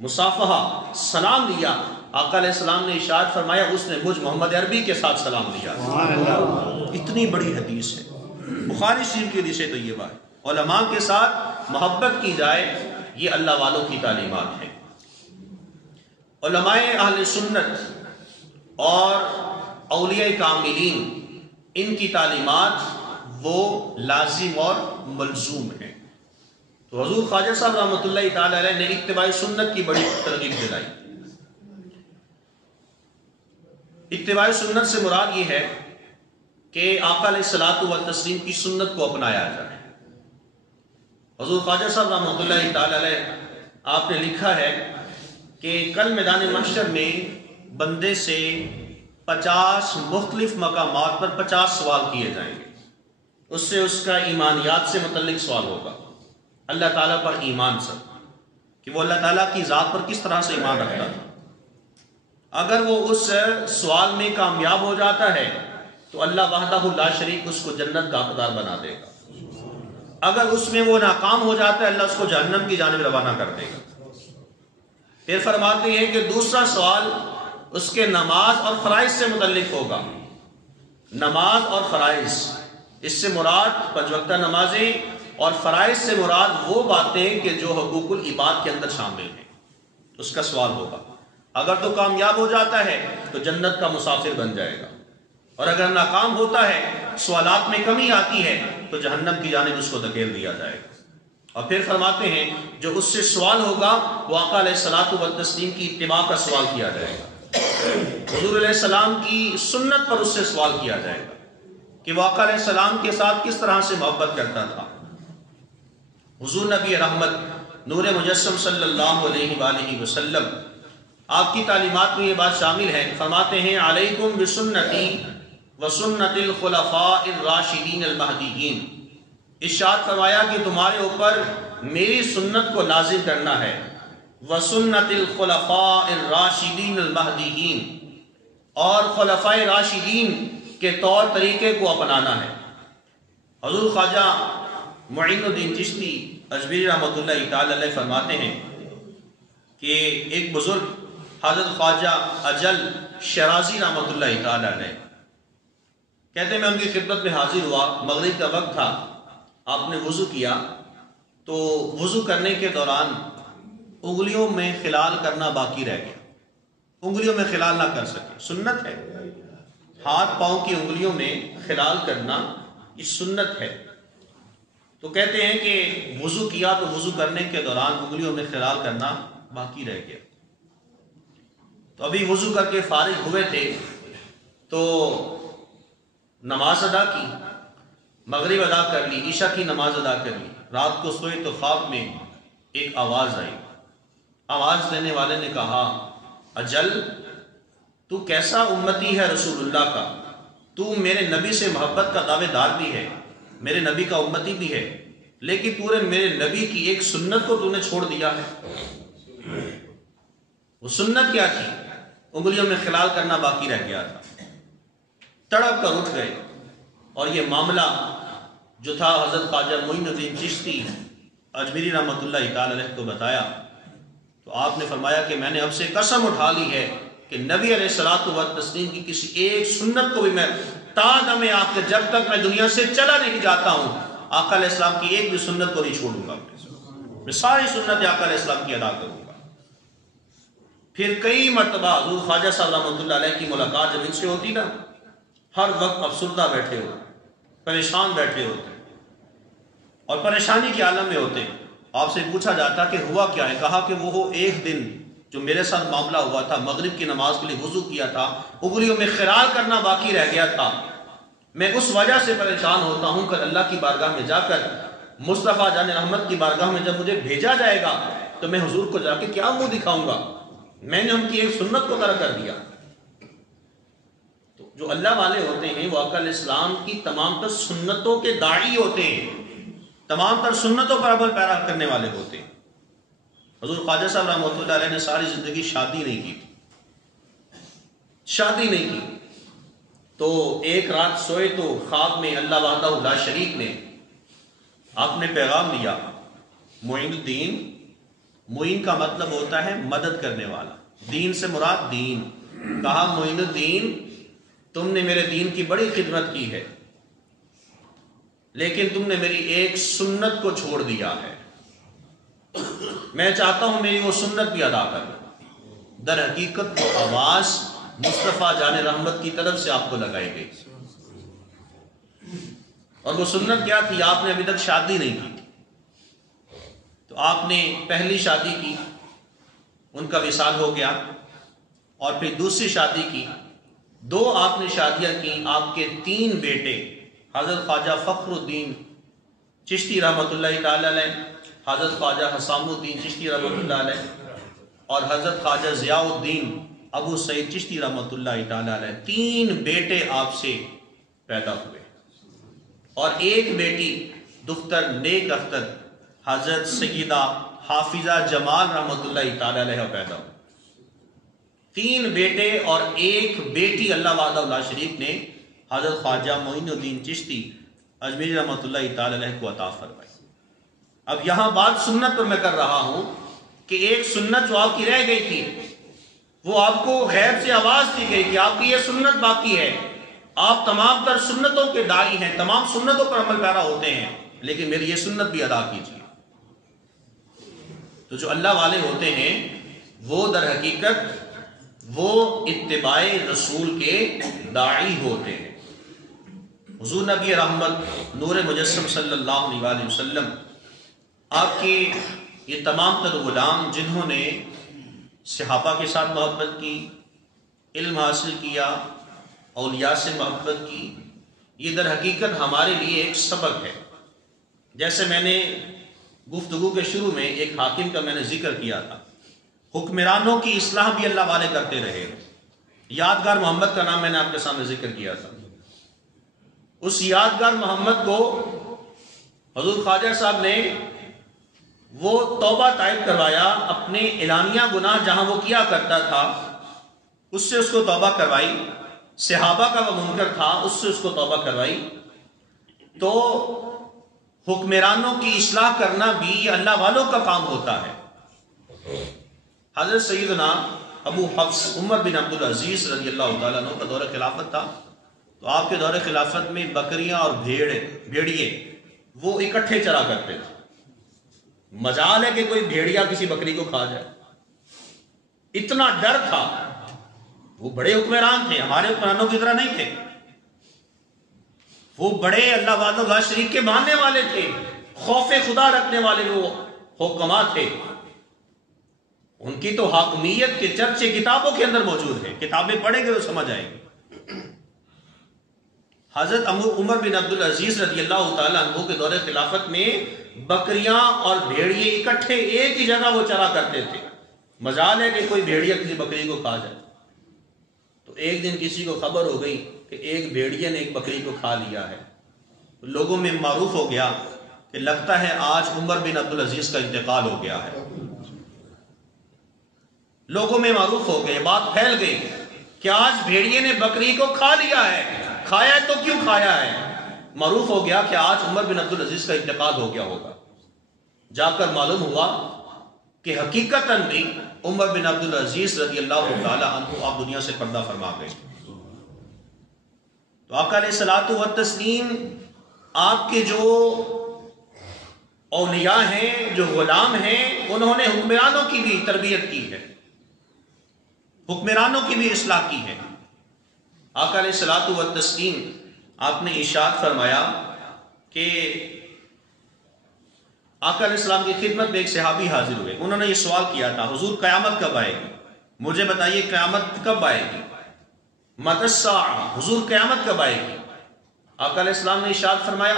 مصافحہ سلام لیا، آقا علیہ السلام نے ارشاد فرمایا اس نے مجھ محمد عربی کے ساتھ سلام لیا. اتنی بڑی حدیث ہے، بخاری شریف کی حدیث طیبہ ہے. علماء کے ساتھ محبت کی جائے، یہ اللہ والوں کی تعلیمات ہیں. علماء اہل سنت اور اولیاء کاملین ان کی تعلیمات وہ لازم اور ملزوم ہیں. تو حضور خواجہ صاحب رحمۃ اللہ تعالی علیہ نے اتباع سنت کی بڑی ترغیب دلائی. اتباع سنت سے مراد یہ ہے کہ آقا علیہ الصلوۃ والتسلیم کی سنت کو اپنایا جائے. حضور خواجہ صاحب رحمۃ اللہ تعالی علیہ آپ نے لکھا ہے کہ کل میدان محشر میں بندے سے 50 مختلف مقامات پر 50 سوال کیے جائیں گے. اس سے اس کا ایمانیات سے متعلق سوال ہوگا، اللہ تعالیٰ پر ایمان سے، کہ وہ اللہ تعالیٰ کی ذات پر کس طرح سے ایمان رکھتا تھا. اگر وہ اس سوال میں کامیاب ہو جاتا ہے تو اللہ وحدہ لا شریک اس کو جنت کا حقدار بنا دے گا. اگر اس میں وہ ناکام ہو جاتا ہے اللہ اس کو جہنم کی جانب روانہ کر دے گا. پھر فرماتے ہیں کہ دوسرا سوال اس کے نماز اور فرائض سے متعلق ہوگا. نماز اور فرائض، اس سے مراد 5 وقتہ نمازیں، اور فرائض سے مراد وہ باتیں کہ جو حقوق العباد کے اندر شامل ہیں، اس کا سوال ہوگا. اگر تو کامیاب ہو جاتا ہے تو جنت کا مسافر بن جائے گا، اور اگر ناکام ہوتا ہے، سوالات میں کمی آتی ہے، تو جہنم کی جانب اس کو دھکیل دیا جائے گا. اور پھر فرماتے ہیں جو اس سے سوال ہوگا وہ آقا علیہ الصلوۃ والتسلیم کی اتباع کا سوال کیا جائے گا. حضور علیہ السلام کی سنت پر اس سے سوال کیا جائے گا کہ وہ آقا علیہ السلام کے ساتھ کس طرح سے محبت کرتا تھا. حضور نبی رحمت نور مجسم صلی اللہ علیہ وآلہ وسلم آپ کی تعلیمات میں یہ بات شامل ہے. فرماتے ہیں علیکم بسنتی وسنت الخلفاء الراشدین المہدیین. ارشاد فرمایا کہ تمہارے اوپر میری سنت کو لازم کرنا ہے، وسنت الخلفاء الراشدین المہدیین، اور خلفاء راشدین کے طور طریقے کو اپنانا ہے. حضور خواجہ معین الدین چشتی اجمیری رحمۃ اللہ تعالی علیہ فرماتے ہیں کہ ایک بزرگ حضرت خواجہ اجل شرازی رحمۃ اللہ تعالی علیہ کہتے ہیں میں ان کی خدمت میں حاضر ہوا، مغرب کا وقت تھا، آپ نے وضو کیا تو وضو کرنے کے دوران انگلیوں میں خلال کرنا باقی رہ گیا. انگلیوں میں خلال نہ کر سکے، سنت ہے ہاتھ پاؤں کی انگلیوں میں خلال کرنا، یہ سنت ہے. تو کہتے ہیں کہ وضو کیا تو وضو کرنے کے دوران انگلیوں میں خلال کرنا باقی رہ گیا. تو ابھی وضو کر کے فارغ ہوئے تھے تو نماز ادا کی، مغرب ادا کر لی، عشاء کی نماز ادا کر لی. رات کو سوئے تو خواب میں ایک آواز آئی. آواز دینے والے نے کہا اجل تو کیسا امتی ہے رسول اللہ کا، تو میرے نبی سے محبت کا دعوے دار بھی ہے، میرے نبی کا امتی بھی ہے، لیکن تو نے میرے نبی کی ایک سنت کو تو نے چھوڑ دیا ہے. وہ سنت کیا تھی؟ انگلیوں میں خلال کرنا باقی رہ گیا تھا. تڑپ کر اٹھ گئے اور یہ معاملہ جو تھا حضرت خواجہ معین الدین چشتی اجمیری رحمۃ اللہ تعالی علیہ کو بتایا. تو آپ نے فرمایا کہ میں نے اب سے قسم اٹھا لی ہے کہ نبی علیہ الصلوۃ والتسلیم کی کسی ایک سنت کو بھی میں تا دم آخر جب تک میں دنیا سے چلا نہیں جاتا ہوں آقا علیہ السلام کی ایک بھی سنت کو نہیں چھوڑوں گا. میں ساری سنت آقا علیہ السلام کی ادا کروں گا. پھر کئی مرتبہ حضور خواجہ صاحب رحمۃ اللہ علیہ کی ملاقات جب ان سے ہوتی نا، ہر وقت افسردہ بیٹھے ہو، پریشان بیٹھے ہوتے. اور پریشانی کے عالم میں ہوتے. آپ سے پوچھا جاتا کہ ہوا کیا ہے؟ کہا کہ وہ ایک دن جو میرے ساتھ معاملہ ہوا تھا، مغرب کی نماز کے لیے وضو کیا تھا، انگلیوں میں خلال کرنا باقی رہ گیا تھا. میں اس وجہ سے پریشان ہوتا ہوں کہ اللہ کی بارگاہ میں جا کر، مصطفیٰ جان رحمت کی بارگاہ میں جب مجھے بھیجا جائے گا تو میں حضور کو جا کے کیا منہ دکھاؤں گا؟ میں نے ان کی ایک سنت کو ترک کر دیا. تو جو اللہ والے ہوتے ہیں وہ آقا علیہ السلام کی تمام تر سنتوں کے داعی ہوتے ہیں، تمام تر سنتوں پر عمل پیرا کرنے والے ہوتے ہیں. حضور خواجہ صاحب رحمۃ اللہ علیہ نے ساری زندگی شادی نہیں کی، شادی نہیں کی. تو ایک رات سوئے تو خواب میں اللہ وحدہ لا شریک نے آپ نے پیغام دیا، معین الدین. معین کا مطلب ہوتا ہے مدد کرنے والا، دین سے مراد دین. کہا معین الدین تم نے میرے دین کی بڑی خدمت کی ہے، لیکن تم نے میری ایک سنت کو چھوڑ دیا ہے. میں چاہتا ہوں میری وہ سنت بھی ادا کرنا. در حقیقت وہ آواز مصطفیٰ جان رحمت کی طرف سے آپ کو لگائی گئی، اور وہ سنت کیا تھی؟ آپ نے ابھی تک شادی نہیں کی. تو آپ نے پہلی شادی کی، ان کا وصال ہو گیا، اور پھر دوسری شادی کی. 2 آپ نے شادیاں کی. آپ کے 3 بیٹے حضرت خواجہ فخر الدین چشتی رحمۃ اللہ تعالی علیہ، حضرت خواجہ حسام الدین چشتی رحمۃ اللہ علیہ، اور حضرت خواجہ ضیاء الدین ابو سعید چشتی رحمۃ اللہ تعالی علیہ. 3 بیٹے آپ سے پیدا ہوئے، اور ایک بیٹی دختر نیک اختر حضرت سیدہ حافظہ جمال رحمۃ اللہ تعالی علیہ پیدا ہوئے. 3 بیٹے اور ایک بیٹی اللہ وحدہ لا شریک نے حضرت خواجہ معین الدین چشتی اجمیری رحمۃ اللہ تعالی علیہ کو عطا فرمائی. اب یہاں بات سنت پر میں کر رہا ہوں کہ ایک سنت جو آپ کی رہ گئی تھی، وہ آپ کو غیب سے آواز دی گئی کہ آپ کی یہ سنت باقی ہے. آپ تمام تر سنتوں کے داعی ہیں، تمام سنتوں پر عمل پیرا ہوتے ہیں، لیکن میری یہ سنت بھی ادا کیجیے. تو جو اللہ والے ہوتے ہیں وہ در حقیقت وہ اتباع رسول کے داعی ہوتے ہیں. حضور نبی رحمت نور مجسم صلی اللہ علیہ وسلم، آپ کے یہ تمام تر غلام جنہوں نے صحابہ کے ساتھ محبت کی، علم حاصل کیا، اولیاء سے محبت کی، یہ در حقیقت ہمارے لیے ایک سبق ہے. جیسے میں نے گفتگو کے شروع میں ایک حاکم کا میں نے ذکر کیا تھا، حکمرانوں کی اصلاح بھی اللہ والے کرتے رہے. یادگار محمد کا نام میں نے آپ کے سامنے ذکر کیا تھا. اس یادگار محمد کو حضور خواجہ صاحب نے وہ توبہ طائب کروایا، اپنے اعلانیہ گناہ جہاں وہ کیا کرتا تھا اس سے اس کو توبہ کروائی. صحابہ کا وہ منکر تھا، اس سے اس کو توبہ کروائی. تو حکمرانوں کی اصلاح کرنا بھی یہ اللہ والوں کا کام ہوتا ہے. حضرت سیدنا ابو حفص عمر بن عبدالعزیز رضی اللہ تعالیٰ عنہ کا دور خلافت تھا. تو آپ کے دور خلافت میں بکریاں اور بھیڑیے وہ اکٹھے چرا کرتے تھے. مجال ہے کہ کوئی بھیڑیا کسی بکری کو کھا جائے، اتنا ڈر تھا. وہ بڑے حکمران تھے، ہمارے حکمرانوں کی طرح نہیں تھے. وہ بڑے اللہ وحدہ لا شریک کے ماننے والے تھے، خوف خدا رکھنے والے وہ حکما تھے. ان کی تو حاکمیت کے چرچے کتابوں کے اندر موجود ہیں، کتابیں پڑھیں گے تو سمجھ آئیں گے. حضرت عمر بن عبدالعزیز رضی اللہ تعالیٰ عنہ کے دور خلافت میں بکریاں اور بھیڑیے اکٹھے ایک ہی جگہ وہ چرا کرتے تھے. مجال ہے کہ کوئی بھیڑیا کسی بکری کو کھا جائے. تو ایک دن کسی کو خبر ہو گئی کہ ایک بھیڑیے نے ایک بکری کو کھا لیا ہے. لوگوں میں معروف ہو گیا کہ لگتا ہے آج عمر بن عبدالعزیز کا انتقال ہو گیا ہے. لوگوں میں معروف ہو گئے، بات پھیل گئی کہ آج بھیڑیے نے بکری کو کھا لیا ہے. کھایا ہے تو کیوں کھایا ہے؟ معروف ہو گیا کہ آج عمر بن عبدالعزیز کا انتقال ہو گیا ہوگا. جا کر معلوم ہوا کہ حقیقتاً بھی عمر بن عبدالعزیز رضی اللہ تعالی عنہ آپ دنیا سے پردہ فرما گئے. تو آقا علیہ الصلوۃ والتسلیم آپ کے جو اولیاء ہیں، جو غلام ہیں، انہوں نے حکمرانوں کی بھی تربیت کی ہے، حکمرانوں کی بھی اصلاح کی ہے. آقا علیہ الصلوۃ والتسلیم آپ نے ارشاد فرمایا کہ آقا علیہ السلام کی خدمت میں ایک صحابی حاضر ہوئے. انہوں نے یہ سوال کیا تھا، حضور قیامت کب آئے گی؟ مجھے بتائیے قیامت کب آئے گی؟ متی الساعہ، حضور قیامت کب آئے گی؟ آقا علیہ السلام نے ارشاد فرمایا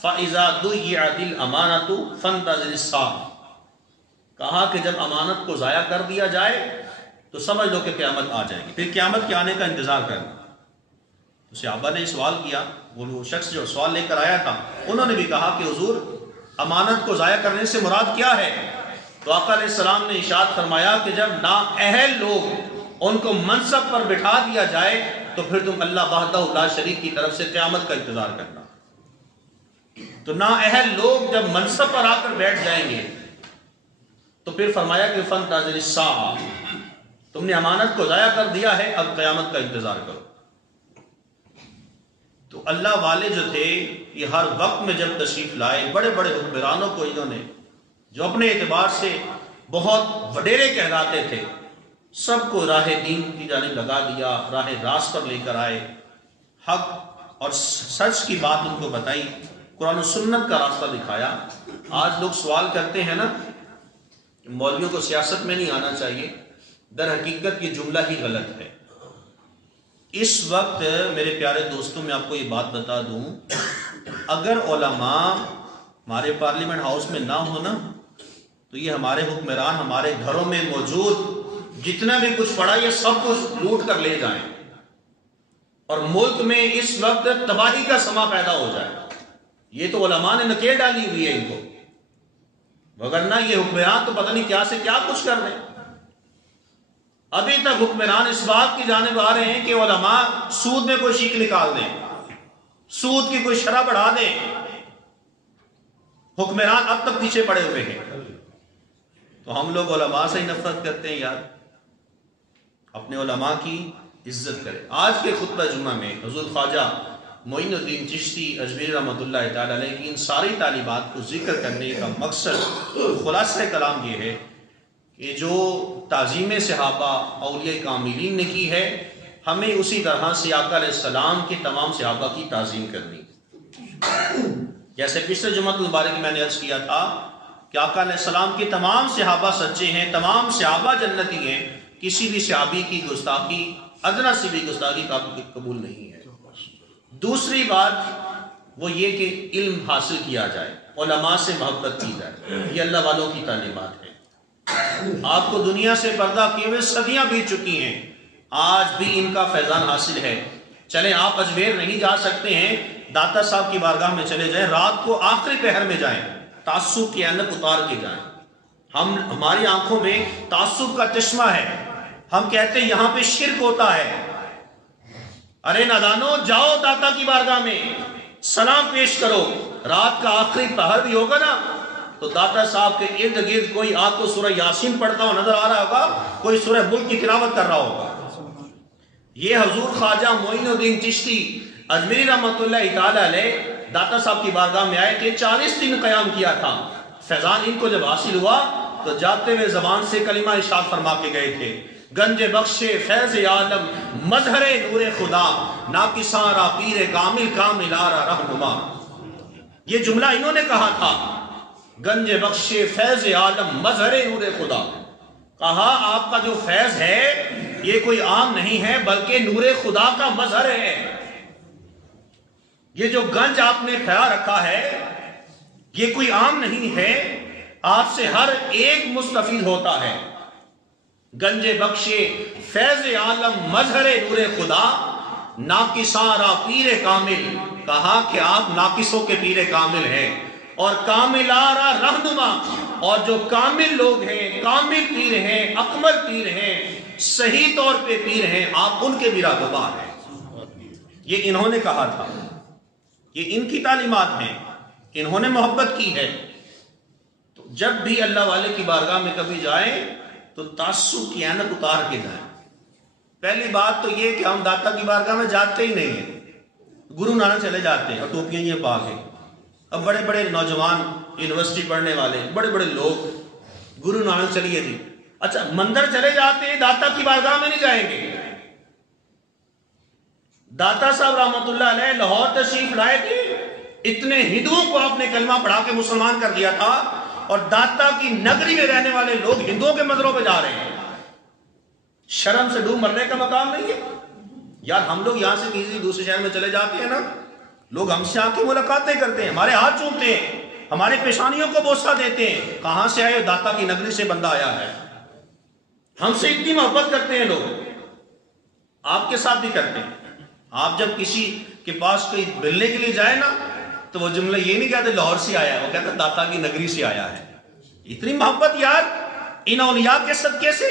فَإِذَا ضُيِّعَتِ الْأَمَانَةُ فَانْتَظِرِ السَّاعَةَ، کہا کہ جب امانت کو ضائع کر دیا جائے تو سمجھ لو کہ قیامت آ جائے گی، پھر قیامت کے آنے کا انتظار کرنا. تو صحابہ نے سوال کیا، وہ شخص جو سوال لے کر آیا تھا انہوں نے بھی کہا کہ حضور امانت کو ضائع کرنے سے مراد کیا ہے؟ تو آقا علیہ السلام نے ارشاد فرمایا کہ جب نااہل لوگ ان کو منصب پر بٹھا دیا جائے تو پھر تم اللہ وحدہ لا شریک کی طرف سے قیامت کا انتظار کرنا. تو نااہل لوگ جب منصب پر آ کر بیٹھ جائیں گے تو پھر فرمایا کہ فانتظر الساعہ، تم نے امانت کو ضائع کر دیا ہے، اب قیامت کا انتظار کرو. تو اللہ والے جو تھے یہ ہر وقت میں جب تشریف لائے، بڑے بڑے حکمرانوں کو انہوں نے جو اپنے اعتبار سے بہت وڈیرے کہلاتے تھے سب کو راہ دین کی جانب لگا دیا، راہ راست پر لے کر آئے، حق اور سچ کی بات ان کو بتائی، قرآن و سنت کا راستہ دکھایا. آج لوگ سوال کرتے ہیں نا کہ مولویوں کو سیاست میں نہیں آنا چاہیے، در حقیقت یہ جملہ ہی غلط ہے. اس وقت میرے پیارے دوستوں میں آپ کو یہ بات بتا دوں، اگر علماء ہمارے پارلیمنٹ ہاؤس میں نہ ہونا تو یہ ہمارے حکمران ہمارے گھروں میں موجود جتنا بھی کچھ پڑا یہ سب کچھ لوٹ کر لے جائیں اور ملک میں اس وقت تباہی کا سما پیدا ہو جائے. یہ تو علماء نے نکیل ڈالی ہوئی ہے ان کو، وگرنہ یہ حکمران تو پتہ نہیں کیا سے کیا کچھ کر رہے ہیں. ابھی تک حکمران اس بات کی جانب آ رہے ہیں کہ علماء سود میں کوئی شیک نکال دیں، سود کی کوئی شرح بڑھا دیں. حکمران اب تک پیچھے پڑے ہوئے ہیں. تو ہم لوگ علماء سے ہی نفرت کرتے ہیں یار. اپنے علماء کی عزت کریں. آج کے خطبہ جمعہ میں حضور خواجہ معین الدین چشتی اجمیری رحمۃ اللہ تعالی علیہ کی ان ساری تعلیمات کو ذکر کرنے کا مقصد خلاصہ کلام یہ ہے کہ جو تعظیم صحابہ اولیاء کاملین نے کی ہے ہمیں اسی طرح سے آقا علیہ السلام کے تمام صحابہ کی تعظیم کرنی. جیسے پچھلے جمعہ المبارک میں نے عرض کیا تھا کہ آقا علیہ السلام کے تمام صحابہ سچے ہیں، تمام صحابہ جنتی ہیں، کسی بھی صحابی کی گستاخی ادنا سی بھی گستاخی قبول نہیں ہے. دوسری بات وہ یہ کہ علم حاصل کیا جائے، علماء سے محبت کی جائے، یہ اللہ والوں کی تعلیمات ہے. آپ کو دنیا سے پردہ کیے ہوئے صدیاں بیت چکی ہیں، آج بھی ان کا فیضان حاصل ہے. چلیں آپ اجمیر نہیں جا سکتے ہیں، داتا صاحب کی بارگاہ میں چلے جائیں، رات کو آخری پہر میں جائیں، تعصب کی اینک اتار کے جائیں. ہماری آنکھوں میں تعصب کا چشمہ ہے، ہم کہتے ہیں یہاں پہ شرک ہوتا ہے. ارے نادانو، جاؤ داتا کی بارگاہ میں سلام پیش کرو. رات کا آخری پہر بھی ہوگا نا تو داتا صاحب کے ارد گرد کوئی آپ کو سورہ یاسین پڑھتا ہوا نظر آ رہا ہوگا، کوئی سورہ ملک کی تلاوت کر رہا ہوگا. یہ حضور خواجہ معین الدین چشتی اجمیری رحمۃ اللہ تعالی علیہ داتا صاحب کی بارگاہ میں آئے تھے، 40 دن قیام کیا تھا. فیضان ان کو جب حاصل ہوا تو جاتے ہوئے زبان سے کلمہ ارشاد فرما کے گئے تھے، گنج بخش فیض عالم مظہر نور خدا، ناقصاں را پیر کامل کامل آرا رہنما. یہ جملہ انہوں نے کہا تھا، گنج بخش فیض عالم مظہر نور خدا. کہا آپ کا جو فیض ہے یہ کوئی عام نہیں ہے بلکہ نور خدا کا مظہر ہے. یہ جو گنج آپ نے پھیلا رکھا ہے یہ کوئی عام نہیں ہے، آپ سے ہر ایک مستفید ہوتا ہے. گنج بخش فیض عالم مظہر نور خدا، ناقصاں را پیر کامل. کہا کہ آپ ناقصوں کے پیر کامل ہیں اور کامل آرا رہنما، اور جو کامل لوگ ہیں، کامل پیر ہیں، اکمل پیر ہیں، صحیح طور پہ پیر ہیں، آپ ان کے بھی راہبر ہیں. یہ انہوں نے کہا تھا، یہ ان کی تعلیمات ہیں، انہوں نے محبت کی ہے. تو جب بھی اللہ والے کی بارگاہ میں کبھی جائیں تو تعصب کی اینک اتار کے جائیں. پہلی بات تو یہ کہ ہم داتا کی بارگاہ میں جاتے ہی نہیں ہیں، گرو نانک چلے جاتے ہیں اور ٹوپیاں یہ پا کے. اب بڑے بڑے نوجوان یونیورسٹی پڑھنے والے بڑے بڑے لوگ گرو نانک چلیے جی، اچھا مندر چلے جاتے ہیں، داتا کی بارگاہ میں نہیں جائیں گے. داتا صاحب رحمۃ اللہ علیہ لاہور تشریف لائے تھے، اتنے ہندوؤں کو آپ نے کلمہ پڑھا کے مسلمان کر دیا تھا اور داتا کی نگری میں رہنے والے لوگ ہندوؤں کے مندروں پہ جا رہے ہیں. شرم سے ڈوب مرنے کا مقام نہیں ہے یار. ہم لوگ یہاں سے کسی دوسرے شہر میں چلے جاتے ہیں نا, لوگ ہم سے آ کے ملاقاتیں کرتے ہیں, ہمارے ہاتھ چومتے ہیں, ہمارے پیشانیوں کو بوسہ دیتے ہیں. کہاں سے آئے؟ داتا کی نگری سے بندہ آیا ہے. ہم سے اتنی محبت کرتے ہیں لوگ. آپ کے ساتھ بھی کرتے ہیں. آپ جب کسی کے پاس کوئی ملنے کے لیے جائے نا تو وہ جملہ یہ نہیں کہتے لاہور سے آیا ہے, وہ کہتے داتا کی نگری سے آیا ہے. اتنی محبت یار ان اولیاء کے صدقے سے.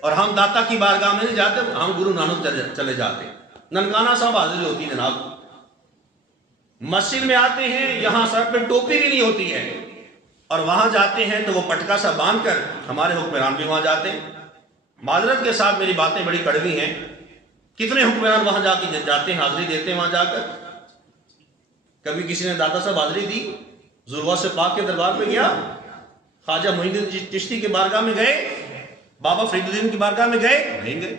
اور ہم داتا کی بارگاہ میں نہیں جاتے, ہم گرو نانک چلے جاتے. ننکانہ صاحب حاضری ہوتی ہے جناب, مسجد میں آتے ہیں, یہاں سر پہ ٹوپی بھی نہیں ہوتی ہے, اور وہاں جاتے ہیں تو وہ پٹکا سا باندھ کر, ہمارے حکمران بھی وہاں جاتے ہیں. معذرت کے ساتھ میری باتیں بڑی کڑوی ہیں, کتنے حکمران وہاں جا کے جاتے ہیں, حاضری دیتے ہیں وہاں جا کر. کبھی کسی نے داتا صاحب حاضری دی؟ ذروہ سے پاک کے دربار پہ گیا, خواجہ معین الدین چشتی کے بارگاہ میں گئے, بابا فرید الدین کی بارگاہ میں گئے؟ نہیں گئے.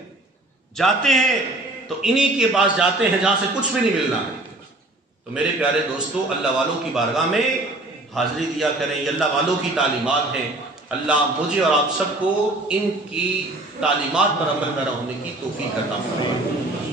جاتے ہیں تو انہی کے پاس جاتے ہیں جہاں سے کچھ بھی نہیں ملنا ہے. تو میرے پیارے دوستو, اللہ والوں کی بارگاہ میں حاضری دیا کریں. یہ اللہ والوں کی تعلیمات ہیں. اللہ مجھے اور آپ سب کو ان کی تعلیمات پر عمل پیرا ہونے کی توفیق عطا فرمائے.